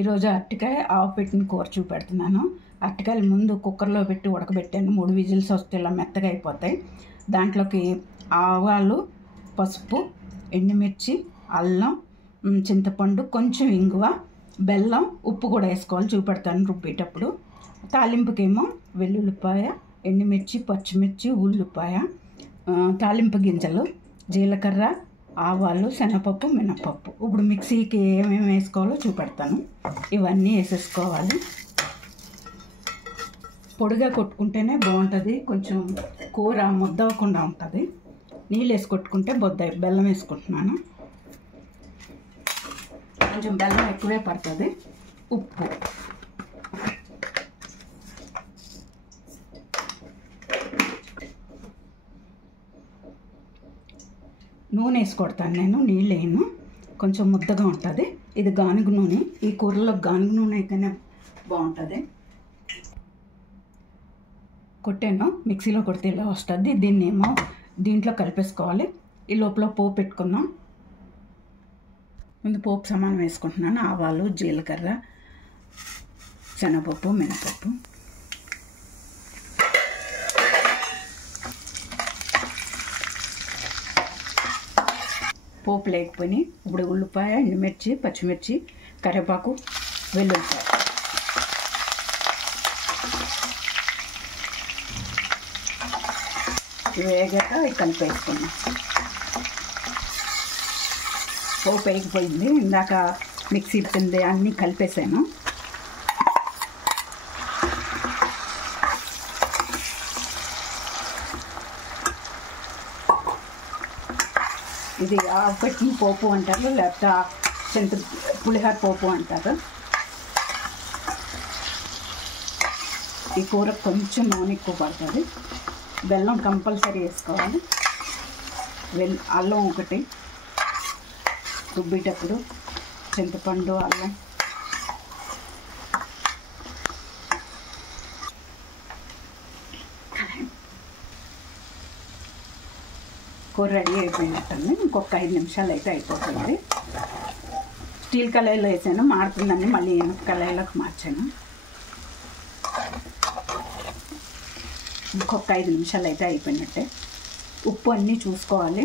ఈరోజు అరటికాయ ఆవు పెట్టిన కూర చూపెడుతున్నాను. అరటికాయలు ముందు కుక్కర్లో పెట్టి ఉడకబెట్టాను. 3 విజిల్స్ వస్తే ఇలా మెత్తగా అయిపోతాయి. దాంట్లోకి ఆవాలు, పసుపు, ఎండుమిర్చి, అల్లం, చింతపండు, కొంచెం ఇంగువ, బెల్లం, ఉప్పు కూడా వేసుకోవాలి, చూపెడతాను రుబ్బేటప్పుడు. తాలింపుకేమో వెల్లుల్లిపాయ, ఎండుమిర్చి, పచ్చిమిర్చి, ఉల్లిపాయ, తాలింపు గింజలు, జీలకర్ర, ఆవాలు, శనగపప్పు, మినపప్పు. ఇప్పుడు మిక్సీకి ఏమేమి వేసుకోవాలో చూపెడతాను. ఇవన్నీ వేసేసుకోవాలి. పొడిగా కొట్టుకుంటేనే బాగుంటుంది, కొంచెం కూర ముద్దవకుండా ఉంటుంది. నీళ్ళు వేసి కొట్టుకుంటే బెల్లం వేసుకుంటున్నాను. కొంచెం బెల్లం ఎక్కువే పడుతుంది. ఉప్పు, నూనె వేసి కొడతాను నేను, నీళ్ళు వేయను, కొంచెం ముద్దగా ఉంటుంది. ఇది గానుగ నూనె. ఈ కూరలో గానుగ నూనె అయితేనే బాగుంటుంది. కొట్టాను, మిక్సీలో కొడితే ఇలా వస్తుంది. దీన్ని ఏమో దీంట్లో కలిపేసుకోవాలి. ఈ లోపల పోపు పెట్టుకుందాం. ముందు పోపు సమానం వేసుకుంటున్నాను. ఆవాలు, జీలకర్ర, శనగపప్పు, మినపప్పు. పోపు లేకపోయి ఇప్పుడు ఉల్లిపాయ, ఎండుమిర్చి, పచ్చిమిర్చి, కరివేపాకు, వెల్లుల్లిపాయ వేగాక కలిపేసుకున్నాం. పోపు వేగిపోయింది. ఇందాక మిక్సీ పిండి అన్నీ కలిపేసాను. ఇది ఆవపెట్టిన పోపు అంటారు, లేకపోతే పులిహోర పోపు అంటారు. ఈ కూర కొంచెం నూనె ఎక్కువ పడుతుంది. బెల్లం కంపల్సరీ వేసుకోవాలి. అల్లం ఒకటి రుబ్బేటప్పుడు, చింతపండు, అల్లం. కూర రెడీ అయిపోయినట్టుంది. ఇంకొక 5 నిమిషాలు అయితే అయిపోతుంది. స్టీల్ కళాయిలో వేసాను, మారుతుందని మళ్ళీ ఇనుప కళాయిలోకి మార్చాను. ఇంకొక 5 నిమిషాలు అయితే అయిపోయినట్టే. ఉప్పు అన్నీ చూసుకోవాలి.